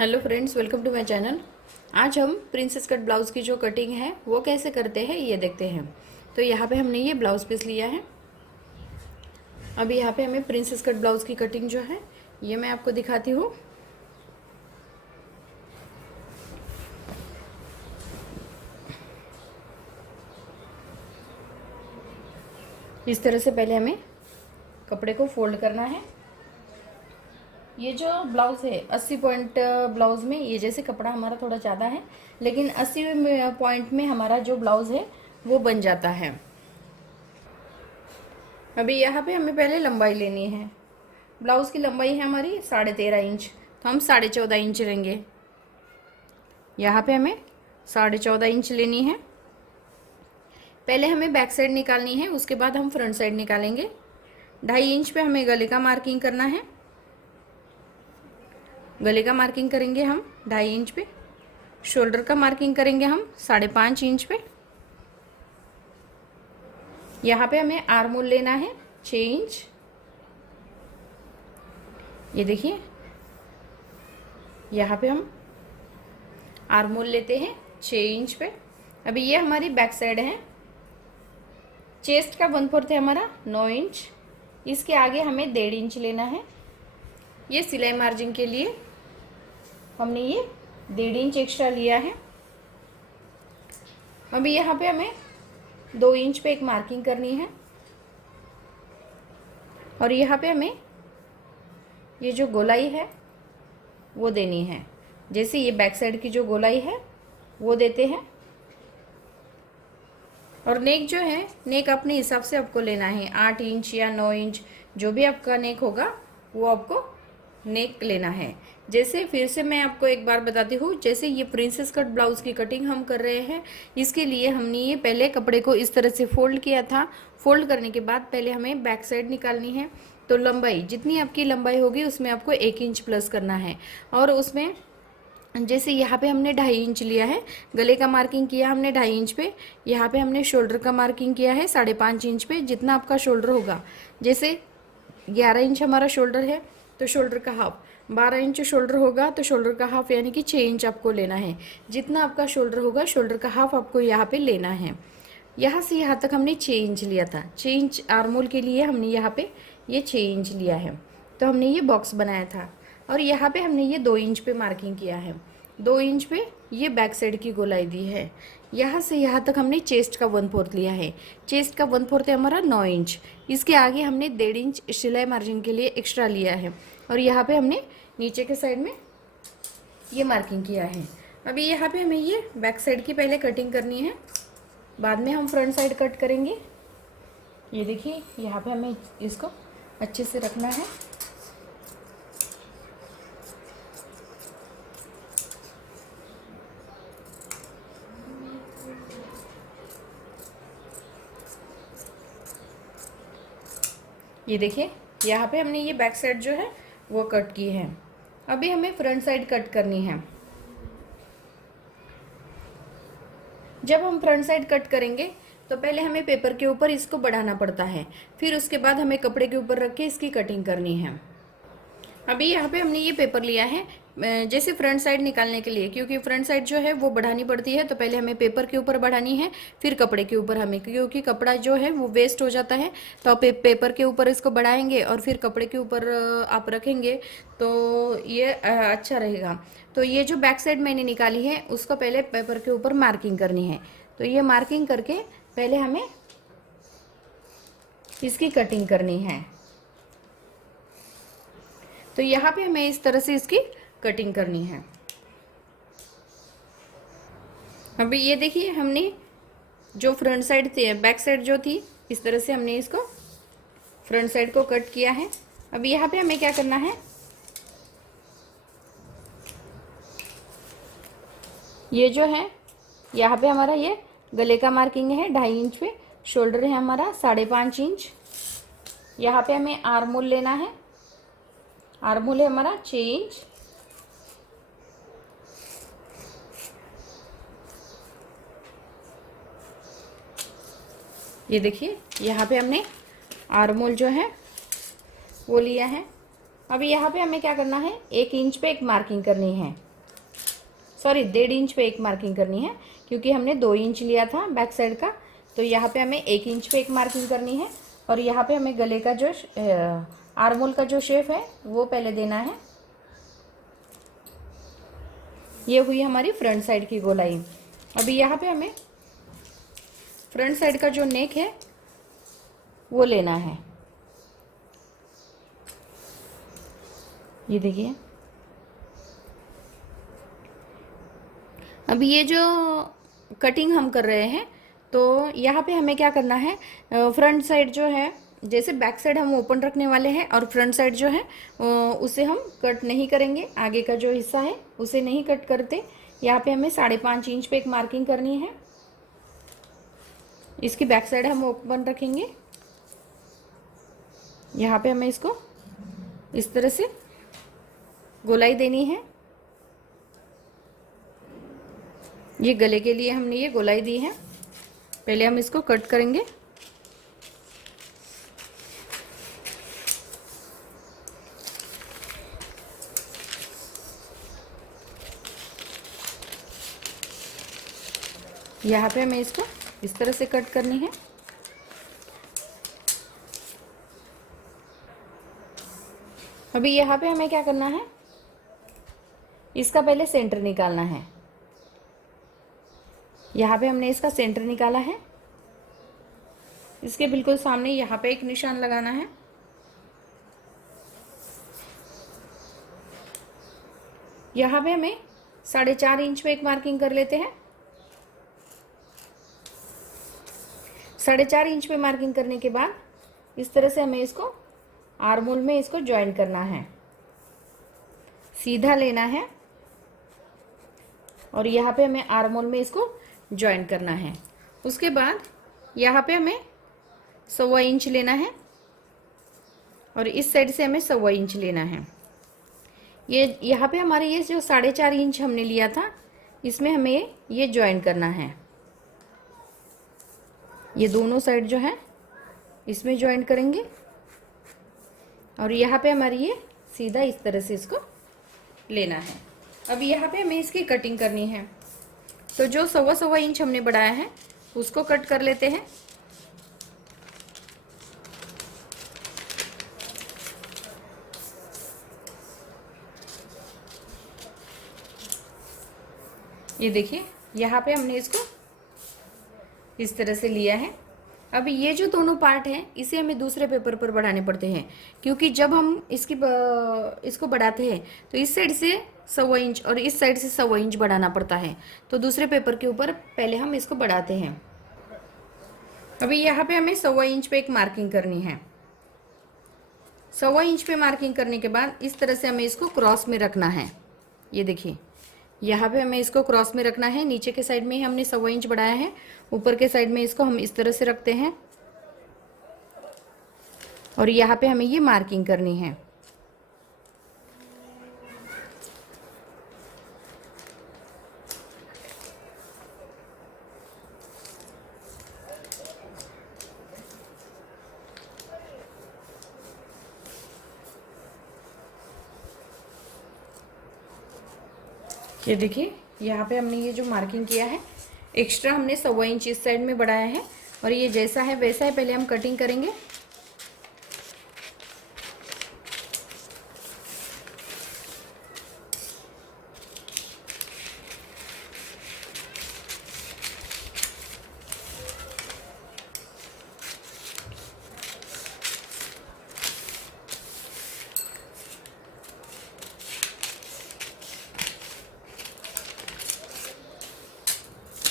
Hello friends, welcome to my channel. आज हम princess cut blouse की जो कटिंग है वो कैसे करते हैं ये देखते हैं। तो यहाँ पे हमने ये ब्लाउज़ पीस लिया है। अभी यहाँ पे हमें प्रिंसेस कट ब्लाउज़ की कटिंग जो है ये मैं आपको दिखाती हूँ। इस तरह से पहले हमें कपड़े को फोल्ड करना है। ये जो ब्लाउज़ है 80 पॉइंट ब्लाउज़ में ये जैसे कपड़ा हमारा थोड़ा ज़्यादा है, लेकिन 80 पॉइंट में हमारा जो ब्लाउज़ है वो बन जाता है। अभी यहाँ पे हमें पहले लंबाई लेनी है। ब्लाउज़ की लंबाई है हमारी 13.5 इंच, तो हम 14.5 इंच लेंगे। यहाँ पे हमें 14.5 इंच लेनी है। पहले हमें बैक साइड निकालनी है, उसके बाद हम फ्रंट साइड निकालेंगे। 2.5 इंच पे हमें गले का मार्किंग करना है। गले का मार्किंग करेंगे हम 2.5 इंच पे। शोल्डर का मार्किंग करेंगे हम 5.5 इंच पे। यहाँ पे हमें आर्म होल लेना है 6 इंच। ये देखिए, यहाँ पे हम आर्म होल लेते हैं 6 इंच पे। अभी ये हमारी बैक साइड है। चेस्ट का 1/4 है हमारा 9 इंच। इसके आगे हमें 1.5 इंच लेना है। ये सिलाई मार्जिन के लिए हमने ये 1.5 इंच एक्स्ट्रा लिया है। अभी यहाँ पे हमें 2 इंच पे एक मार्किंग करनी है, और यहाँ पे हमें ये जो गोलाई है वो देनी है। जैसे ये बैक साइड की जो गोलाई है वो देते हैं। और नेक जो है, नेक अपने हिसाब से आपको लेना है। 8 इंच या 9 इंच जो भी आपका नेक होगा वो आपको नेक लेना है। जैसे फिर से मैं आपको एक बार बताती हूँ, जैसे ये प्रिंसेस कट ब्लाउज़ की कटिंग हम कर रहे हैं, इसके लिए हमने ये पहले कपड़े को इस तरह से फोल्ड किया था। फोल्ड करने के बाद पहले हमें बैक साइड निकालनी है। तो लंबाई जितनी आपकी लंबाई होगी उसमें आपको 1 इंच प्लस करना है। और उसमें जैसे यहाँ पे हमने 2.5 इंच लिया है, गले का मार्किंग किया हमने 2.5 इंच पे। यहाँ पे हमने शोल्डर का मार्किंग किया है 5.5 इंच पे। जितना आपका शोल्डर होगा, जैसे 11 इंच हमारा शोल्डर है तो शोल्डर का हाफ, 12 इंच शोल्डर होगा तो शोल्डर का हाफ यानी कि 6 इंच आपको लेना है। जितना आपका शोल्डर होगा शोल्डर का हाफ आपको यहाँ पे लेना है। यहाँ से यहाँ तक हमने 6 इंच लिया था। 6 इंच आर्म होल के लिए हमने यहाँ पे ये 6 इंच लिया है। तो हमने ये बॉक्स बनाया था, और यहाँ पे हमने ये 2 इंच पे मार्किंग किया है। 2 इंच पे ये बैक साइड की गोलाई दी है। यहाँ से यहाँ तक हमने चेस्ट का 1/4 लिया है। चेस्ट का 1/4 है हमारा 9 इंच। इसके आगे हमने 1.5 इंच सिलाई मार्जिन के लिए एक्स्ट्रा लिया है, और यहाँ पे हमने नीचे के साइड में ये मार्किंग किया है। अभी यहाँ पे हमें ये बैक साइड की पहले कटिंग करनी है, बाद में हम फ्रंट साइड कट करेंगे। ये देखिए, यहाँ पे हमें इसको अच्छे से रखना है। ये देखिए, यहाँ पे हमने ये बैक साइड जो है वो कट की है। अभी हमें फ्रंट साइड कट करनी है। जब हम फ्रंट साइड कट करेंगे तो पहले हमें पेपर के ऊपर इसको बढ़ाना पड़ता है, फिर उसके बाद हमें कपड़े के ऊपर रख के इसकी कटिंग करनी है। अभी यहाँ पे हमने ये पेपर लिया है जैसे फ्रंट साइड निकालने के लिए, क्योंकि फ्रंट साइड जो है वो बढ़ानी पड़ती है। तो पहले हमें पेपर के ऊपर बढ़ानी है, फिर कपड़े के ऊपर हमें, क्योंकि कपड़ा जो है वो वेस्ट हो जाता है। तो आप पेपर के ऊपर इसको बढ़ाएंगे और फिर कपड़े के ऊपर आप रखेंगे तो ये अच्छा रहेगा। तो ये जो बैक साइड मैंने निकाली है उसको पहले पेपर के ऊपर मार्किंग करनी है। तो ये मार्किंग करके पहले हमें इसकी कटिंग करनी है। तो यहाँ पे हमें इस तरह से इसकी कटिंग करनी है। अभी ये देखिए, हमने जो फ्रंट साइड थी, बैक साइड जो थी, इस तरह से हमने इसको फ्रंट साइड को कट किया है। अभी यहाँ पे हमें क्या करना है, ये जो है यहाँ पे हमारा ये गले का मार्किंग है 2.5 इंच पे। शोल्डर है हमारा 5.5 इंच। यहाँ पे हमें आर्म होल लेना है। आर्म होल है हमारा 6 इंच। ये देखिए, यहाँ पे हमने आर्म होल जो है वो लिया है। अभी यहाँ पे हमें क्या करना है, 1 इंच पे एक मार्किंग करनी है। सॉरी 1.5 इंच पे एक मार्किंग करनी है, क्योंकि हमने 2 इंच लिया था बैक साइड का, तो यहाँ पे हमें 1 इंच पे एक मार्किंग करनी है। और यहाँ पे हमें गले का जो आर्मोल का जो शेप है वो पहले देना है। ये हुई हमारी फ्रंट साइड की गोलाई। अभी यहाँ पे हमें फ्रंट साइड का जो नेक है वो लेना है। ये देखिए, अभी ये जो कटिंग हम कर रहे हैं, तो यहाँ पे हमें क्या करना है, फ्रंट साइड जो है, जैसे बैक साइड हम ओपन रखने वाले हैं और फ्रंट साइड जो है उसे हम कट नहीं करेंगे, आगे का जो हिस्सा है उसे नहीं कट करते। यहाँ पे हमें 5.5 इंच पे एक मार्किंग करनी है। इसकी बैक साइड हम ओपन रखेंगे। यहाँ पे हमें इसको इस तरह से गोलाई देनी है। ये गले के लिए हमने ये गोलाई दी है। पहले हम इसको कट करेंगे। यहाँ पे हमें इसको इस तरह से कट करनी है। अभी यहाँ पे हमें क्या करना है, इसका पहले सेंटर निकालना है। यहाँ पे हमने इसका सेंटर निकाला है। इसके बिल्कुल सामने यहाँ पे एक निशान लगाना है। यहाँ पे हमें 4.5 इंच पे एक मार्किंग कर लेते हैं। 4.5 इंच पे मार्किंग करने के बाद इस तरह से हमें इसको आर्मोल में इसको ज्वाइन करना है, सीधा लेना है और यहाँ पे हमें आर्मोल में इसको ज्वाइन करना है। उसके बाद यहाँ पे हमें 1.25 इंच लेना है और इस साइड से हमें 1.25 इंच लेना है। ये यहाँ पे हमारे ये जो 4.5 इंच हमने लिया था, इसमें हमें ये ज्वाइन करना है। ये दोनों साइड जो है इसमें ज्वाइन करेंगे और यहाँ पे हमारी ये सीधा इस तरह से इसको लेना है। अब यहाँ पे हमें इसकी कटिंग करनी है, तो जो 1.25 इंच हमने बढ़ाया है उसको कट कर लेते हैं। ये देखिए, यहाँ पे हमने इसको इस तरह से लिया है। अब ये जो दोनों पार्ट हैं इसे हमें दूसरे पेपर पर बढ़ाने पड़ते हैं, क्योंकि जब हम इसको बढ़ाते हैं तो इस साइड से 1.25 इंच और इस साइड से 1.25 इंच बढ़ाना पड़ता है। तो दूसरे पेपर के ऊपर पहले हम इसको बढ़ाते हैं। अभी यहाँ पे हमें 1.25 इंच पे एक मार्किंग करनी है। 1.25 इंच पे मार्किंग करने के बाद इस तरह से हमें इसको क्रॉस में रखना है। ये देखिए, यहाँ पे हमें इसको क्रॉस में रखना है। नीचे के साइड में ही हमने 1.25 इंच बढ़ाया है, ऊपर के साइड में इसको हम इस तरह से रखते हैं और यहाँ पे हमें ये मार्किंग करनी है। ये देखिए, यहाँ पे हमने ये जो मार्किंग किया है, एक्स्ट्रा हमने 1.25 इंच इस साइड में बढ़ाया है और ये जैसा है वैसा है। पहले हम कटिंग करेंगे।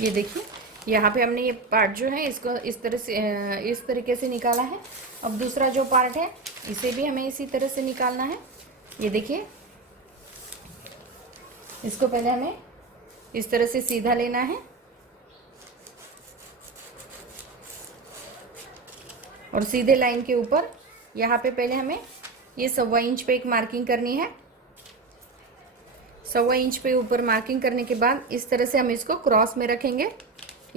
ये देखिए, यहाँ पे हमने ये पार्ट जो है इसको इस तरह से इस तरीके से निकाला है। अब दूसरा जो पार्ट है इसे भी हमें इसी तरह से निकालना है। ये देखिए, इसको पहले हमें इस तरह से सीधा लेना है और सीधे लाइन के ऊपर यहाँ पे पहले हमें ये 1.25 इंच पे एक मार्किंग करनी है। 1.25 इंच पे ऊपर मार्किंग करने के बाद इस तरह से हम इसको क्रॉस में रखेंगे।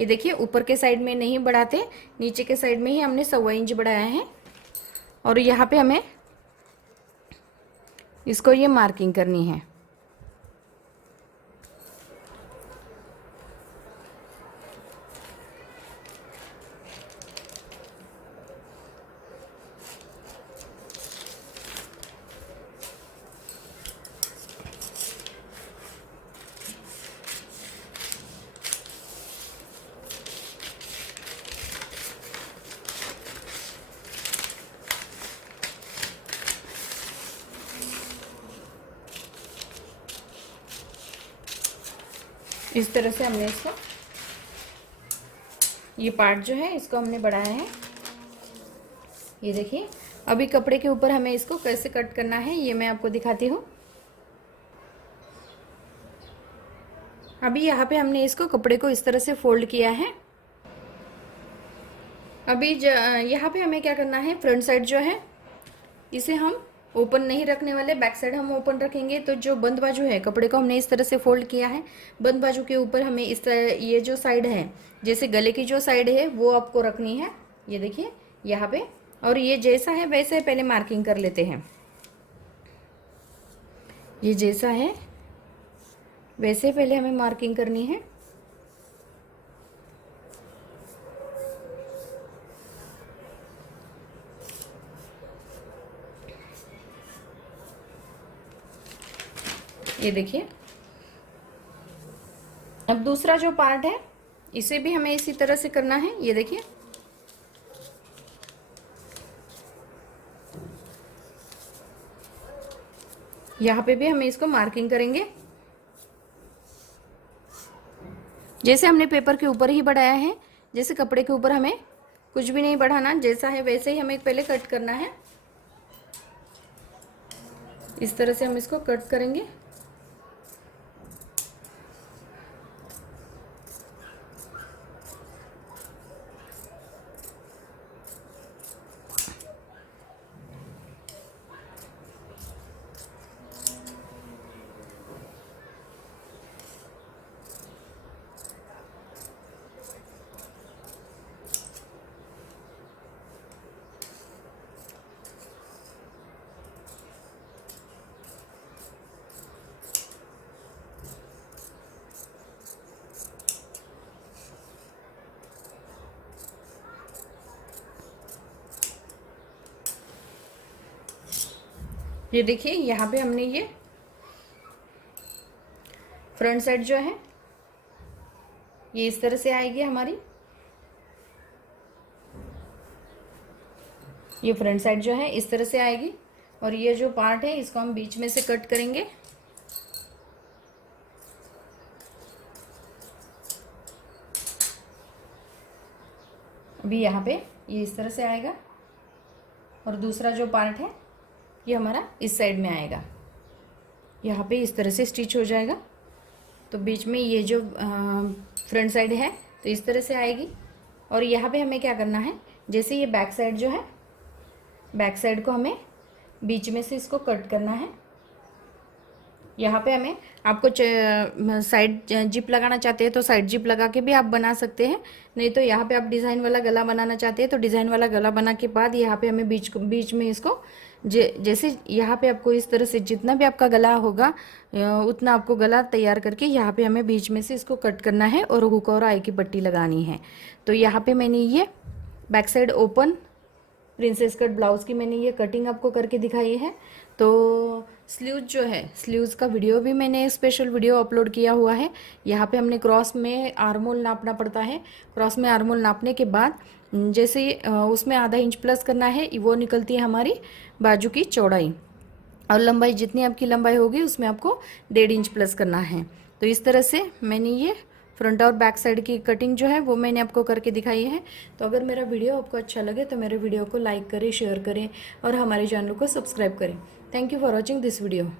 ये देखिए, ऊपर के साइड में नहीं बढ़ाते, नीचे के साइड में ही हमने 1.25 इंच बढ़ाया है और यहाँ पे हमें इसको ये मार्किंग करनी है। इस तरह से हमने इसको, ये पार्ट जो है इसको हमने बढ़ाया है। ये देखिए, अभी कपड़े के ऊपर हमें इसको कैसे कट करना है ये मैं आपको दिखाती हूँ। अभी यहाँ पे हमने इसको कपड़े को इस तरह से फोल्ड किया है। अभी यहाँ पे हमें क्या करना है, फ्रंट साइड जो है इसे हम ओपन नहीं रखने वाले, बैक साइड हम ओपन रखेंगे। तो जो बंद बाजू है कपड़े को हमने इस तरह से फोल्ड किया है। बंद बाजू के ऊपर हमें इस तरह ये जो साइड है, जैसे गले की जो साइड है वो आपको रखनी है। ये देखिए यहाँ पे, और ये जैसा है वैसे पहले मार्किंग कर लेते हैं। ये जैसा है वैसे पहले हमें मार्किंग करनी है। ये देखिए, अब दूसरा जो पार्ट है इसे भी हमें इसी तरह से करना है। ये देखिए, यहाँ पे भी हमें इसको मार्किंग करेंगे। जैसे हमने पेपर के ऊपर ही बढ़ाया है, जैसे कपड़े के ऊपर हमें कुछ भी नहीं बढ़ाना, जैसा है वैसे ही हमें पहले कट करना है। इस तरह से हम इसको कट करेंगे। ये देखिए, यहाँ पे हमने ये फ्रंट साइड जो है ये इस तरह से आएगी हमारी। ये फ्रंट साइड जो है इस तरह से आएगी, और ये जो पार्ट है इसको हम बीच में से कट करेंगे। अभी यहाँ पे ये इस तरह से आएगा, और दूसरा जो पार्ट है ये हमारा इस साइड में आएगा। यहाँ पे इस तरह से स्टिच हो जाएगा। तो बीच में ये जो फ्रंट साइड है तो इस तरह से आएगी। और यहाँ पे हमें क्या करना है, जैसे ये बैक साइड जो है, बैक साइड को हमें बीच में से इसको कट करना है। यहाँ पे हमें, आपको साइड जिप लगाना चाहते हैं तो साइड जिप लगा के भी आप बना सकते हैं, नहीं तो यहाँ पे आप डिज़ाइन वाला गला बनाना चाहते हैं तो डिज़ाइन वाला गला बना के बाद यहाँ पे हमें बीच में इसको जैसे यहाँ पे आपको इस तरह से जितना भी आपका गला होगा उतना आपको गला तैयार करके यहाँ पे हमें बीच में से इसको कट करना है और हुक और आई की पट्टी लगानी है। तो यहाँ पे मैंने ये back side open princess cut blouse की मैंने ये कटिंग आपको करके दिखाई है। तो स्लीव्स जो है, स्लीव्स का वीडियो भी मैंने स्पेशल वीडियो अपलोड किया हुआ है। यहाँ पे हमने क्रॉस में आर्मोल नापना पड़ता है। क्रॉस में आर्मोल नापने के बाद जैसे उसमें आधा इंच प्लस करना है, वो निकलती है हमारी बाजू की चौड़ाई, और लंबाई जितनी आपकी लंबाई होगी उसमें आपको 1.5 इंच प्लस करना है। तो इस तरह से मैंने ये फ्रंट और बैक साइड की कटिंग जो है वो मैंने आपको करके दिखाई है। तो अगर मेरा वीडियो आपको अच्छा लगे तो मेरे वीडियो को लाइक करें, शेयर करें और हमारे चैनल को सब्सक्राइब करें। Thank you for watching this video.